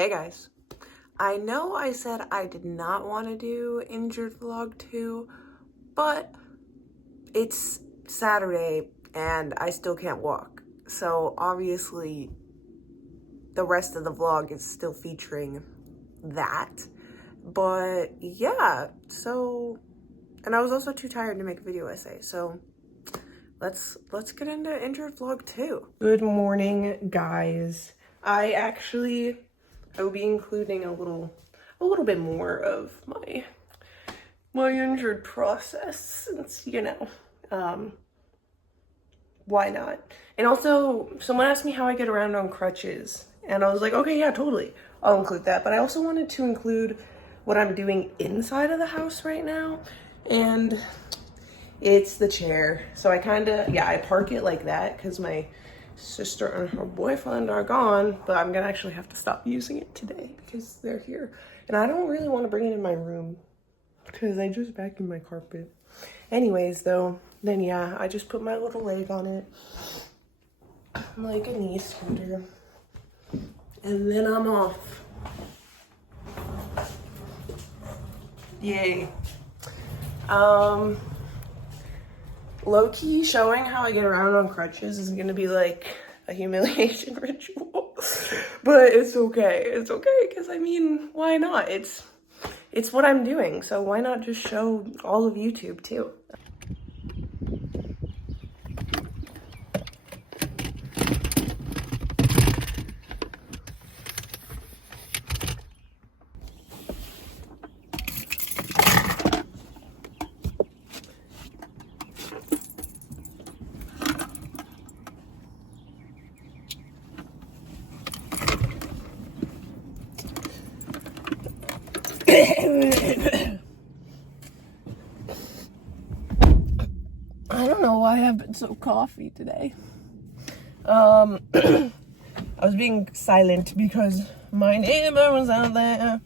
Hey guys, I know I said I did not want to do Injured Vlog 2, but it's Saturday and I still can't walk. So obviously the rest of the vlog is still featuring that. But yeah, and I was also too tired to make a video essay, so let's get into Injured Vlog 2. Good morning, guys. I will be including a little bit more of my injured process, since, you know, why not? And also, someone asked me how I get around on crutches, and I was like, okay, yeah, totally, I'll include that. But I also wanted to include what I'm doing inside of the house right now, and it's the chair. So I I park it like that because my sister and her boyfriend are gone, but I'm gonna actually have to stop using it today because they're here. And I don't really want to bring it in my room because I just vacuumed my carpet. Anyways, though, then yeah, I just put my little leg on it, like a knee scooter, and then I'm off. Yay. Low-key showing how I get around on crutches is gonna be like a humiliation ritual, but it's okay. It's okay, because I mean, why not? It's what I'm doing, so why not just show all of YouTube too? I don't know why I've been so coffee today. I was being silent because my neighbor was out there.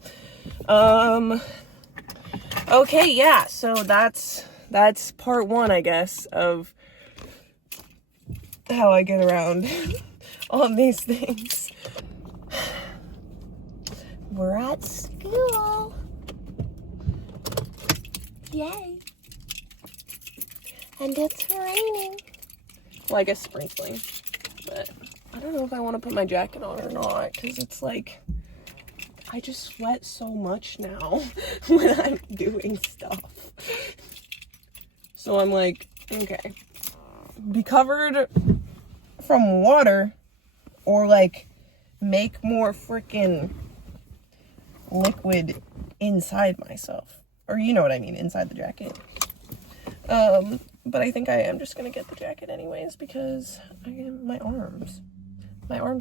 Okay, yeah, so that's part one, I guess, of how I get around on these things. We're at school. Yay. And it's raining. Well, I guess sprinkling. But I don't know if I want to put my jacket on or not, because it's like, I just sweat so much now when I'm doing stuff. So I'm like, okay, be covered from water or like make more freaking liquid inside myself. Or you know what I mean, inside the jacket. But I think I am just gonna get the jacket anyways because my arms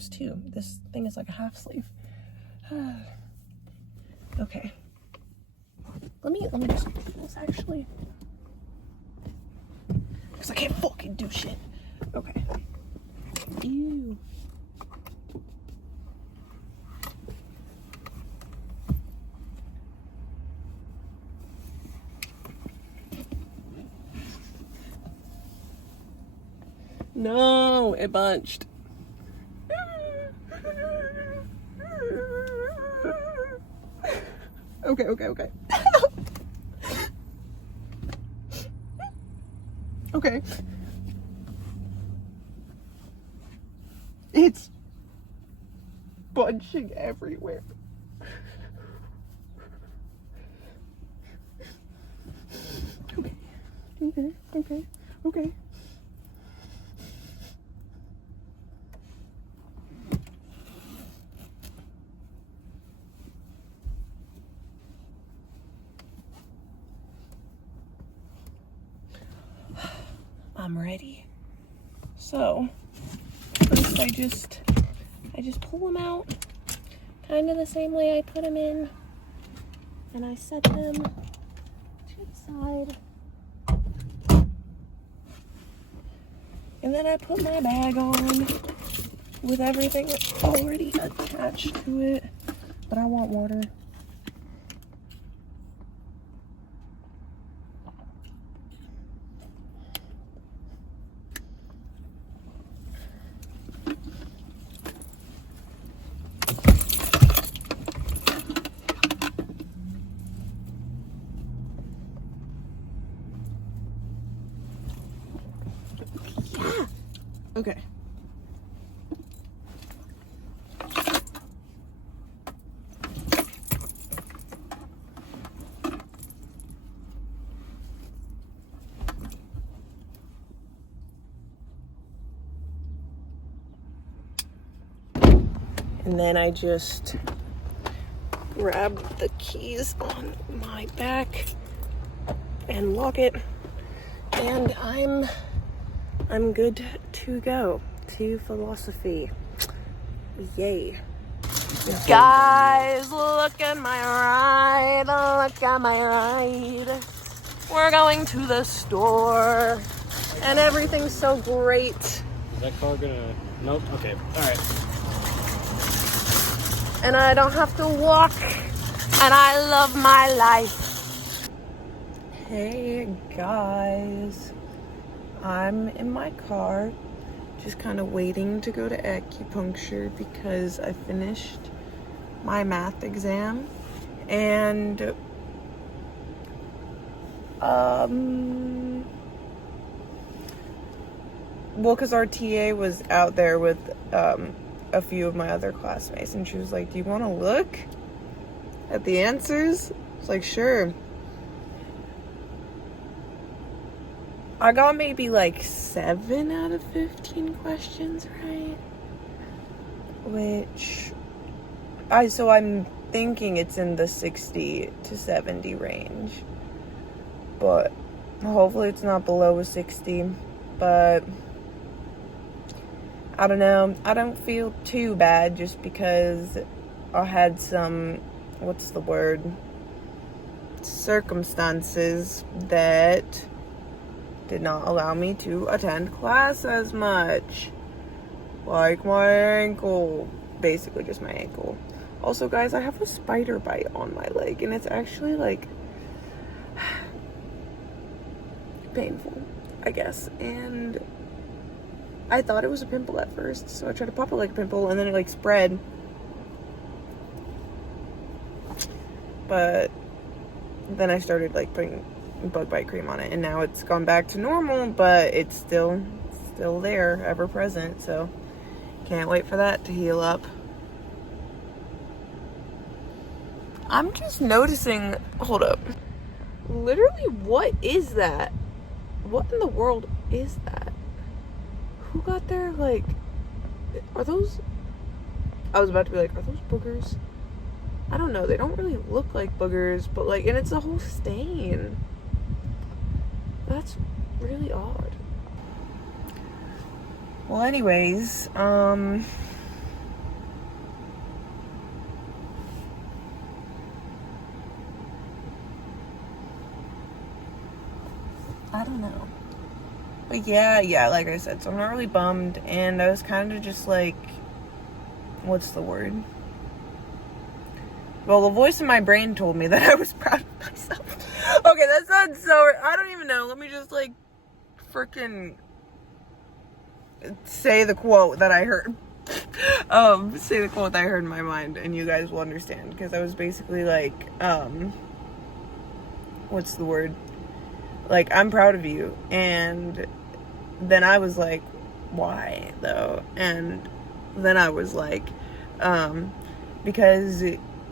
too. This thing is like a half sleeve. Okay. Let me just do this actually. Because I can't fucking do shit. Okay. Ew. No, it bunched. Okay. Okay. It's bunching everywhere. Okay. I'm ready. So first I just pull them out kind of the same way I put them in, and I set them to the side, and then I put my bag on with everything already attached to it. But I want water. Okay. And then I just grab the keys on my back and lock it, and I'm good to go to philosophy. Yay. Guys, look at my ride. Look at my ride. We're going to the store and everything's so great. Is that car gonna... Nope. Okay. All right. And I don't have to walk, and I love my life. Hey guys, I'm in my car, just kind of waiting to go to acupuncture because I finished my math exam, and well, because our TA was out there with a few of my other classmates, and she was like, do you want to look at the answers? It's like, sure. I got maybe like 7 out of 15 questions right, which so I'm thinking it's in the 60 to 70 range, but hopefully it's not below a 60. But I don't know. I don't feel too bad just because I had some, what's the word? Circumstances that did not allow me to attend class as much. Like my ankle. Basically just my ankle. Also, guys, I have a spider bite on my leg, and it's actually like painful, I guess. And I thought it was a pimple at first, so I tried to pop it like a pimple, and then it like spread. But then I started like putting bug bite cream on it, and now it's gone back to normal, but it's still there, ever present. So can't wait for that to heal up. I'm just noticing, hold up. Literally, what is that? What in the world is that? Who got there? Like, are those, I was about to be like, are those boogers? I don't know. They don't really look like boogers, but like, and it's a whole stain. That's really odd. Well, anyways, I don't know. But yeah, like I said, so I'm not really bummed, and I was kind of just like, what's the word? Well, the voice in my brain told me that I was proud of myself. Okay, that sounds so, I don't even know. Let me just like freaking say the quote that I heard. Say the quote that I heard in my mind, and you guys will understand, because I was basically like, what's the word? Like, I'm proud of you. And then I was like, why though? And then I was like, because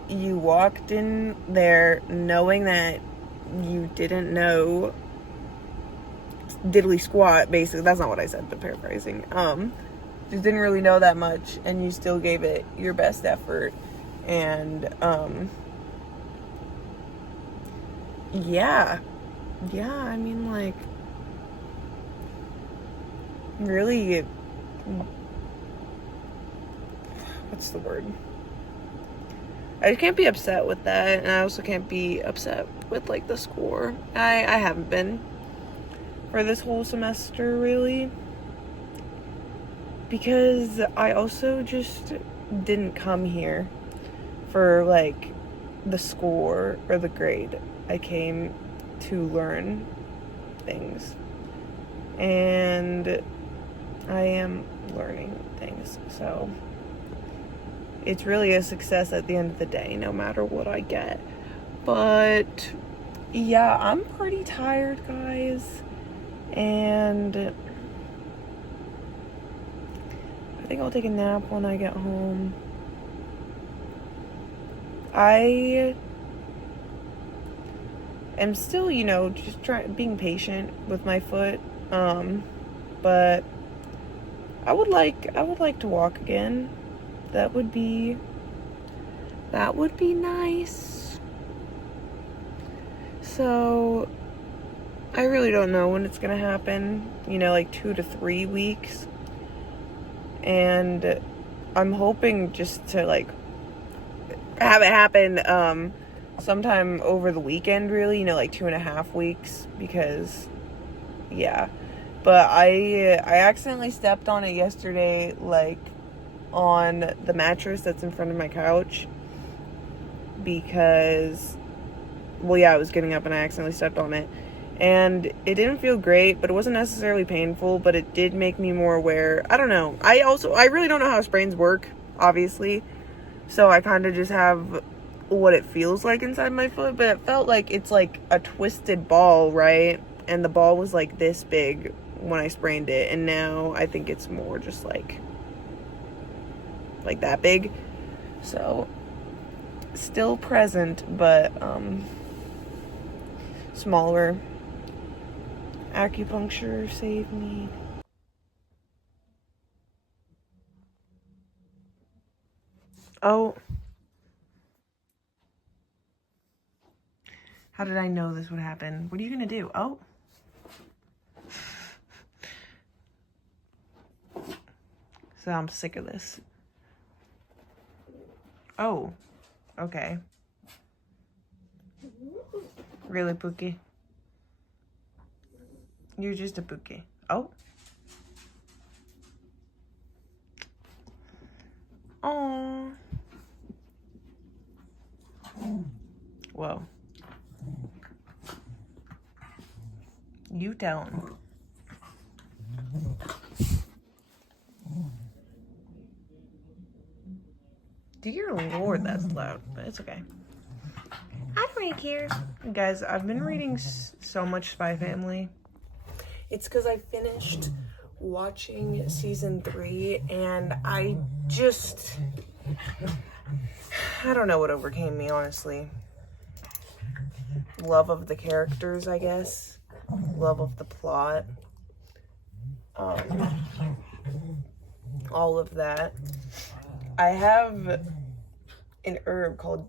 you walked in there knowing that you didn't know diddly squat, basically. That's not what I said, but paraphrasing. Just didn't really know that much, and you still gave it your best effort. And yeah, I mean, like, really, what's the word? I can't be upset with that, and I also can't be upset with like the score. I haven't been for this whole semester, really, because I also just didn't come here for like the score or the grade. I came to learn things, and I am learning things, so it's really a success at the end of the day, no matter what I get. But yeah, I'm pretty tired, guys, and I think I'll take a nap when I get home. I am still, just being patient with my foot. But I would like to walk again. That would be nice. So I really don't know when it's gonna happen, like 2 to 3 weeks. And I'm hoping just to like have it happen sometime over the weekend, really, like 2.5 weeks, because yeah. But I accidentally stepped on it yesterday, like on the mattress that's in front of my couch, because I was getting up and I accidentally stepped on it, and it didn't feel great, but it wasn't necessarily painful, but it did make me more aware. I don't know. I really don't know how sprains work, obviously, so I kind of just have what it feels like inside my foot, but it felt like it's like a twisted ball, right? And the ball was like this big when I sprained it, and now I think it's more just like that big. So still present, but smaller. Acupuncture saved me. Oh, how did I know this would happen? What are you gonna do? Oh, so I'm sick of this. Oh, okay. Really, Pookie? You're just a Pookie. Oh. Aww. Whoa. You tell him. Dear Lord, that's loud, but it's okay. I don't really care. Guys, I've been reading so much Spy Family. It's because I finished watching season 3, and I don't know what overcame me, honestly. Love of the characters, I guess. Love of the plot. All of that. I have an herb called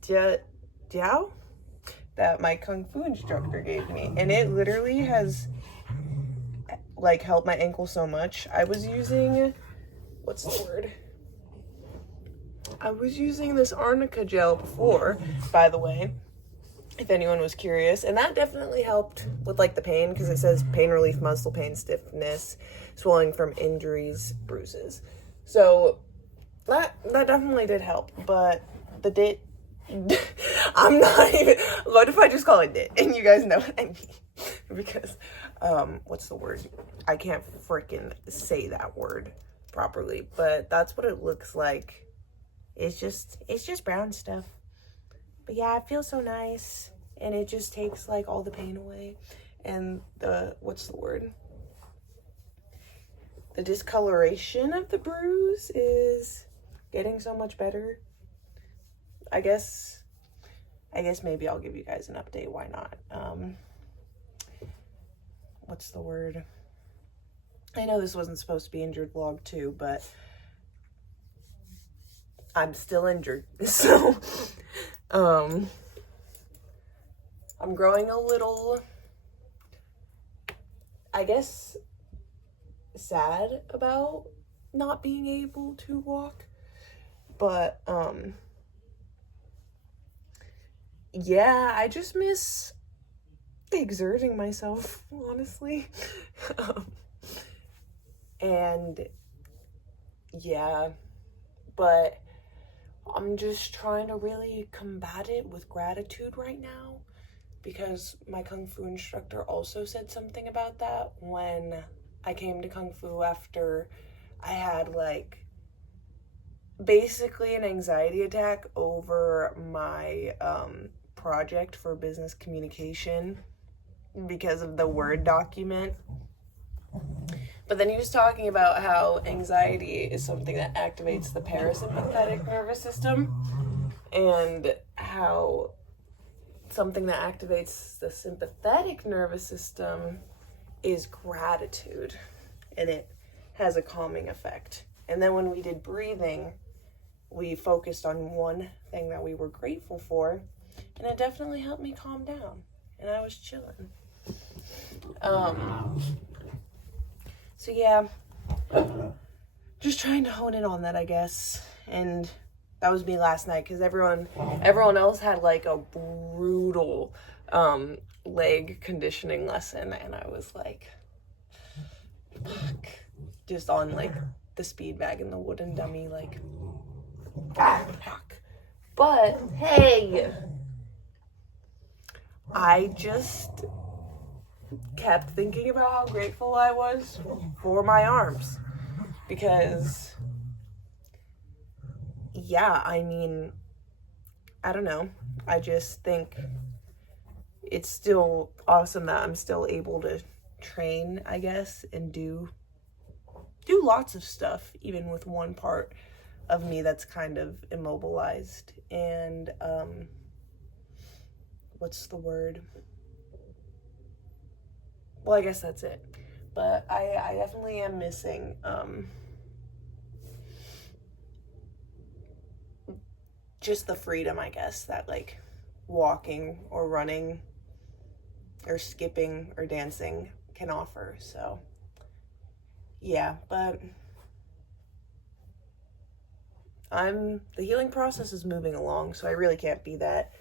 Jiao that my Kung Fu instructor gave me, and it literally has like helped my ankle so much. I was using, what's the word? I was using this arnica gel before, by the way, if anyone was curious, and that definitely helped with like the pain, because it says pain relief, muscle pain, stiffness, swelling from injuries, bruises. So that definitely did help. But the I'm not even, what if I just call it dit and you guys know what I mean? Because what's the word? I can't freaking say that word properly, but that's what it looks like. It's just brown stuff. But yeah, it feels so nice, and it just takes like all the pain away, and what's the word? The discoloration of the bruise is getting so much better. I guess maybe I'll give you guys an update. Why not? What's the word? I know this wasn't supposed to be injured vlog 2, but I'm still injured. So, I'm growing a little, I guess, sad about not being able to walk. But, yeah, I just miss exerting myself, honestly. And yeah, but I'm just trying to really combat it with gratitude right now, because my Kung Fu instructor also said something about that when I came to Kung Fu after I had like basically an anxiety attack over my project for business communication because of the Word document. But then he was talking about how anxiety is something that activates the parasympathetic nervous system, and how something that activates the sympathetic nervous system is gratitude, and it has a calming effect. And then when we did breathing, we focused on one thing that we were grateful for, and it definitely helped me calm down, and I was chilling. So yeah, just trying to hone in on that, I guess. And that was me last night, because everyone else had like a brutal leg conditioning lesson, and I was like, fuck, just on like the speed bag and the wooden dummy, like, fuck. But hey, I just kept thinking about how grateful I was for my arms, because yeah, I mean, I don't know, I just think it's still awesome that I'm still able to train, I guess, and do lots of stuff, even with one part of me that's kind of immobilized. And what's the word? Well, I guess that's it. But I definitely am missing just the freedom, I guess, that like walking or running or skipping or dancing can offer. So yeah, but the healing process is moving along, so I really can't be that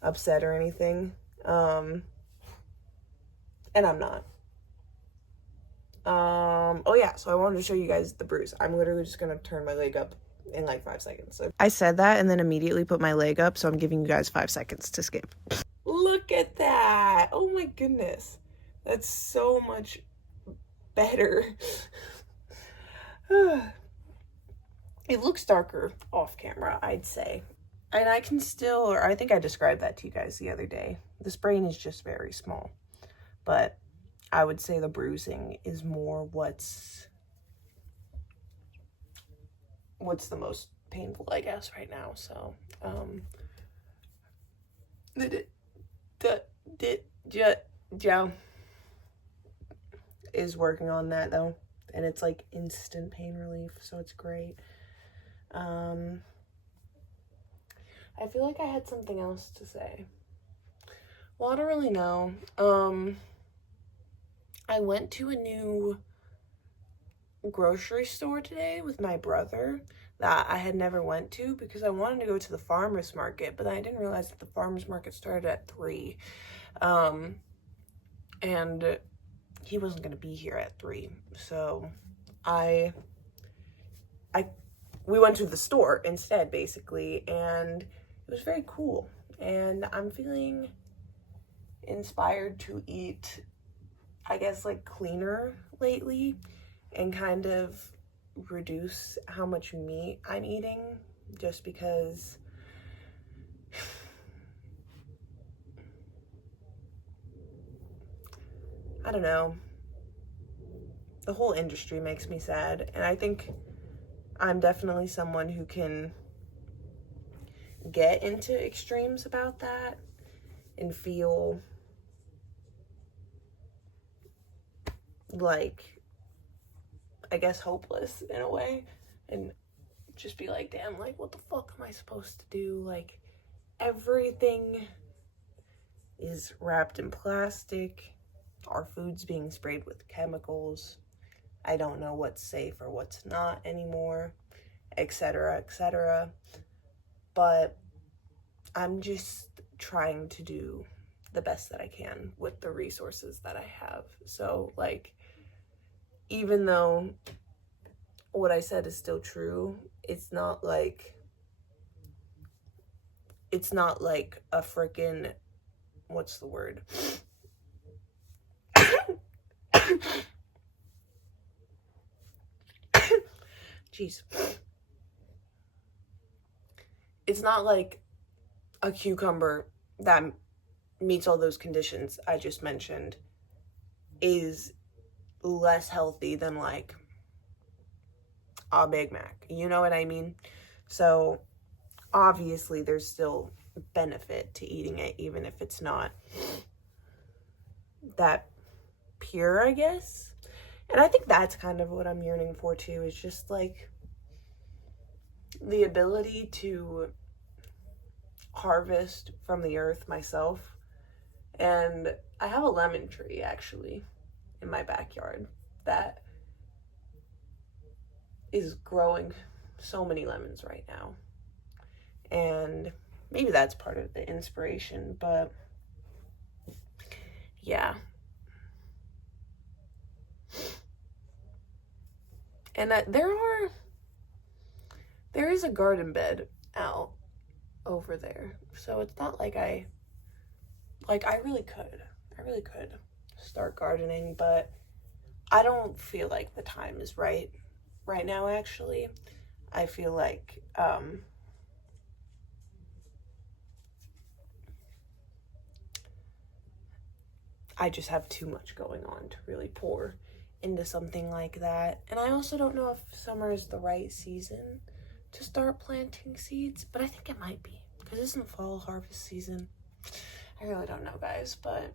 upset or anything. And I'm not. Oh yeah, so I wanted to show you guys the bruise. I'm literally just gonna turn my leg up in like 5 seconds. So I said that and then immediately put my leg up, so I'm giving you guys 5 seconds to skip. Look at that. Oh my goodness. That's so much better. It looks darker off camera, I'd say. And I can still, or I think I described that to you guys the other day. The sprain is just very small. But I would say the bruising is more what's the most painful, I guess, right now. So, Joe is working on that though, and it's like instant pain relief, so it's great. I feel like I had something else to say. Well, I don't really know. I went to a new grocery store today with my brother that I had never went to, because I wanted to go to the farmer's market, but I didn't realize that the farmer's market started at 3. And he wasn't going to be here at 3. So we went to the store instead, basically, and it was very cool. And I'm feeling inspired to eat, I guess, like cleaner lately, and kind of reduce how much meat I'm eating, just because I don't know, the whole industry makes me sad. And I think I'm definitely someone who can get into extremes about that and feel like, I guess, hopeless in a way, and just be like, damn, like, what the fuck am I supposed to do? Like, everything is wrapped in plastic, our food's being sprayed with chemicals, I don't know what's safe or what's not anymore, etc., etc. But I'm just trying to do the best that I can with the resources that I have. So, like, even though what I said is still true, it's not like a freaking, what's the word? Jeez. It's not like a cucumber that meets all those conditions I just mentioned is less healthy than like a Big Mac. You know what I mean? So obviously there's still benefit to eating it, even if it's not that pure, I guess. And I think that's kind of what I'm yearning for too, is just like the ability to harvest from the earth myself. And I have a lemon tree actually in my backyard that is growing so many lemons right now. And maybe that's part of the inspiration, but yeah. And there is a garden bed out over there. So it's not like I really could start gardening, but I don't feel like the time is right now, actually. I feel like I just have too much going on to really pour into something like that. And I also don't know if summer is the right season to start planting seeds, but I think it might be, because isn't fall harvest season? I really don't know, guys, but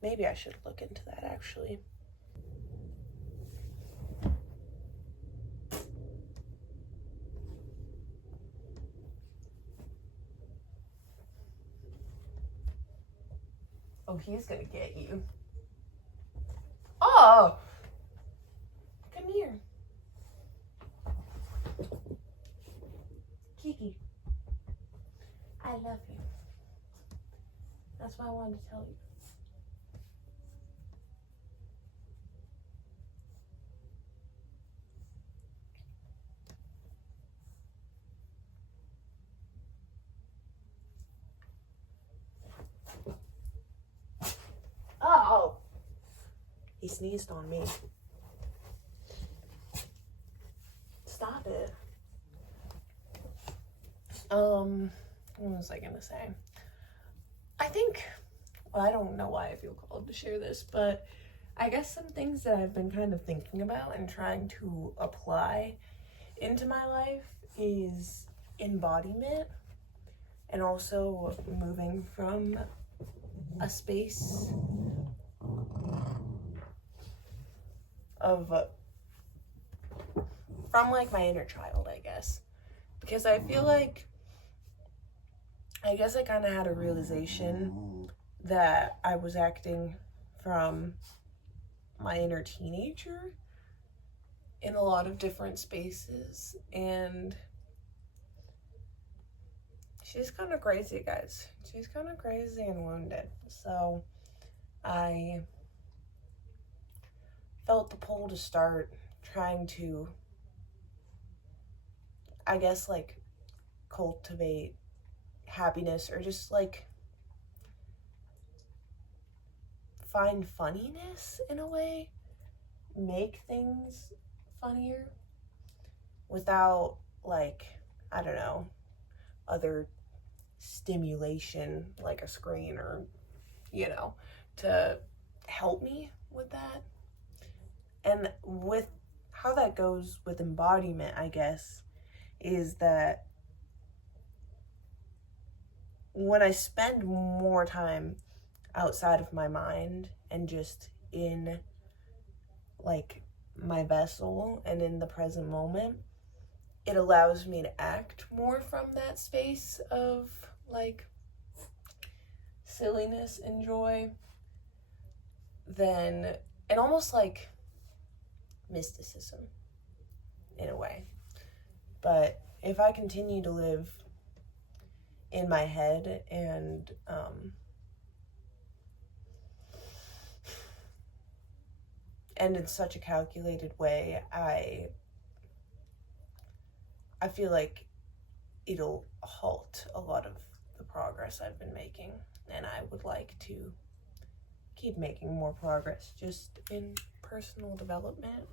maybe I should look into that actually. Oh, he's gonna get you. Oh! Come here. Kiki. I love you. That's why I wanted to tell you. Oh! He sneezed on me. Stop it. What was I gonna say? I think, well, I don't know why I feel called to share this, but I guess some things that I've been kind of thinking about and trying to apply into my life is embodiment, and also moving from a space of from like my inner child, I guess, because I feel like I kind of had a realization that I was acting from my inner teenager in a lot of different spaces, and she's kind of crazy, guys. She's kind of crazy and wounded. So I felt the pull to start trying to, I guess, like, cultivate happiness, or just like find funniness in a way, make things funnier without, like, I don't know, other stimulation like a screen, or, you know, to help me with that. And with how that goes with embodiment, I guess, is that when I spend more time outside of my mind and just in like my vessel and in the present moment, it allows me to act more from that space of like silliness and joy than, and almost like mysticism in a way. But if I continue to live in my head and in such a calculated way, I feel like it'll halt a lot of the progress I've been making, and I would like to keep making more progress just in personal development,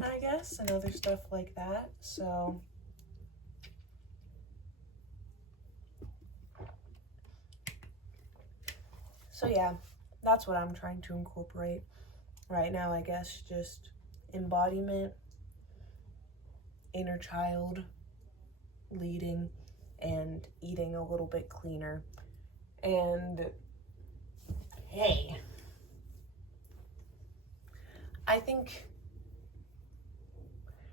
I guess, and other stuff like that. So yeah, that's what I'm trying to incorporate right now, I guess, just embodiment, inner child, leading, and eating a little bit cleaner. And hey, I think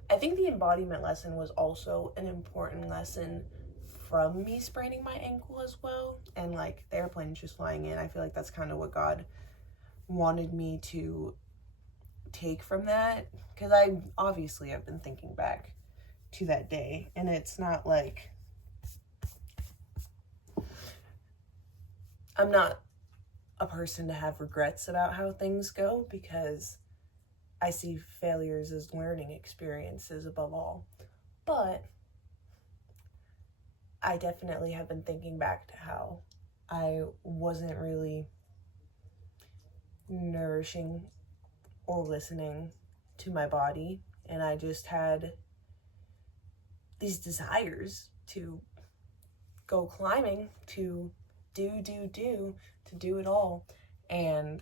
the embodiment lesson was also an important lesson from me spraining my ankle as well. And like the airplane's just flying in, I feel like that's kind of what God wanted me to take from that, because I obviously have been thinking back to that day, and it's not like I'm not a person to have regrets about how things go, because I see failures as learning experiences above all. But I definitely have been thinking back to how I wasn't really nourishing or listening to my body, and I just had these desires to go climbing, to do it all. And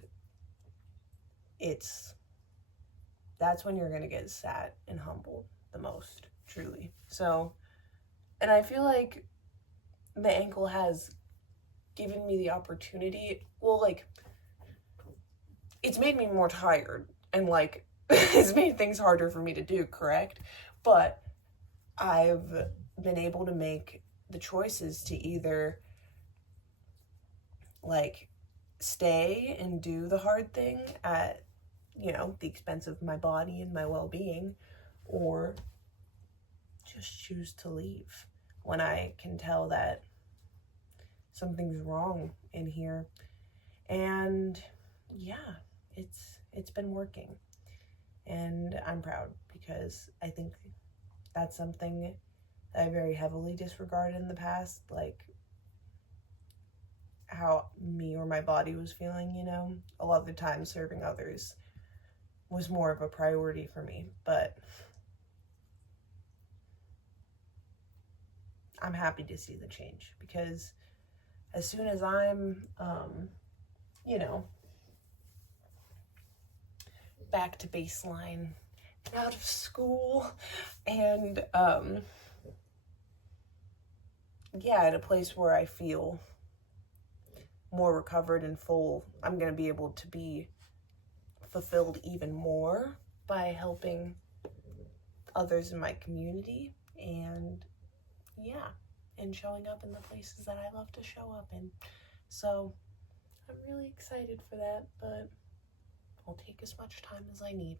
that's when you're gonna get sad and humbled the most, truly. So, and I feel like the ankle has given me the opportunity, well, like, it's made me more tired, and like it's made things harder for me to do, correct? But I've been able to make the choices to either like stay and do the hard thing at, you know, the expense of my body and my well-being, or just choose to leave when I can tell that something's wrong in here. And yeah, it's been working, and I'm proud, because I think that's something that I very heavily disregarded in the past, like how me or my body was feeling, you know. A lot of the time serving others was more of a priority for me, but I'm happy to see the change, because as soon as I'm, you know, back to baseline, out of school, and, yeah, at a place where I feel more recovered and full, I'm going to be able to be fulfilled even more by helping others in my community, and yeah, and showing up in the places that I love to show up in. So I'm really excited for that, but I'll take as much time as I need.